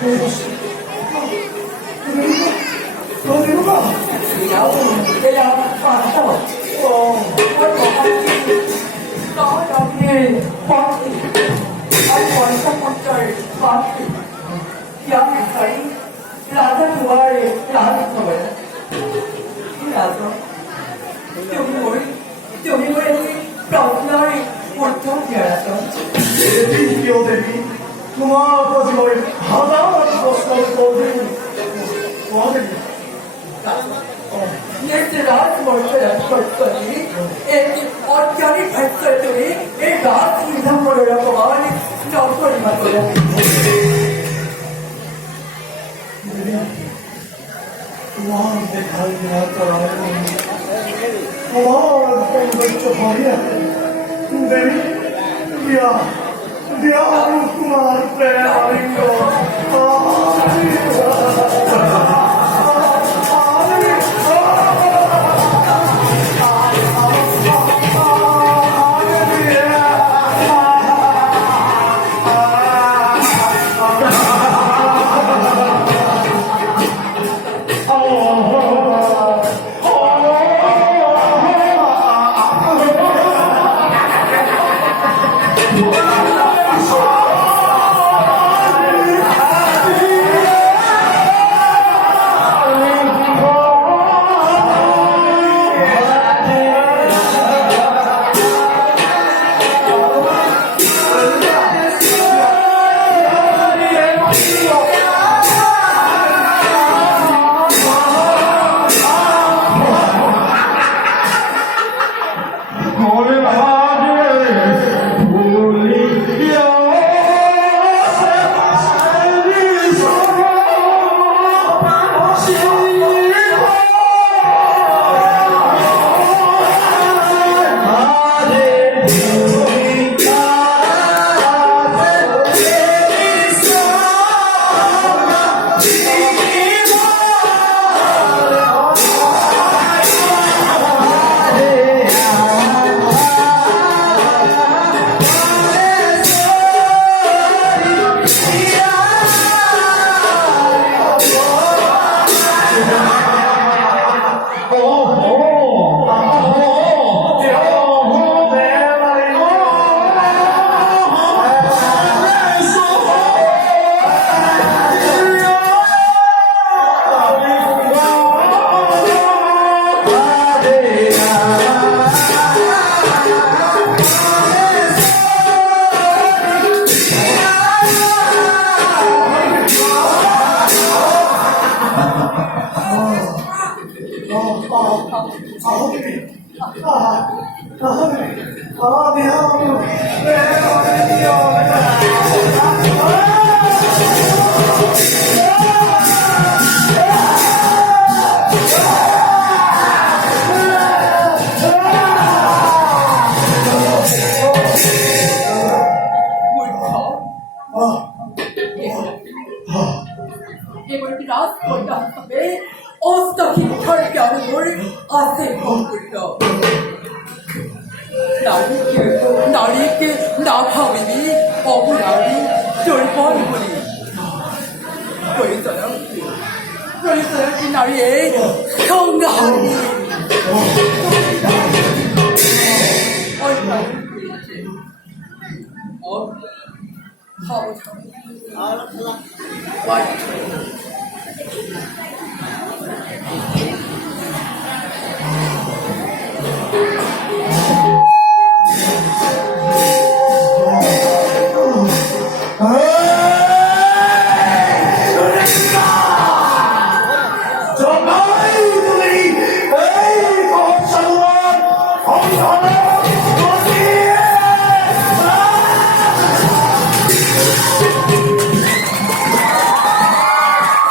Tôi đúng không? Dạo bây giờ còn đâu? Có đâu gì? Có gì? Anh còn trong con trời có gì? Giờ mình thấy là rất người là rất người. Là rồi. Chúng mũi đầu nơi một chút giờ là sống. Để yêu để đi. 그만까지 하나만 벗어보니 뭐하겠냐 얘들아 멀쩡한 벌써니 애들 어쩌니 발설들이 애가 이상물이라고 하니 너소리만 들려 고마운데 가을이 왔더라 고마워라는 걸 줘버려 근데 미안 미안 그만 때 아닌 거 이걸 라스코다 왜 어떻게 혈변을 하세요 불러 나리께 나파위니 어부나리 쫄뻔이니 그래서요 이 나리에 성가하니 저 너희들이 에이 법사원 검사원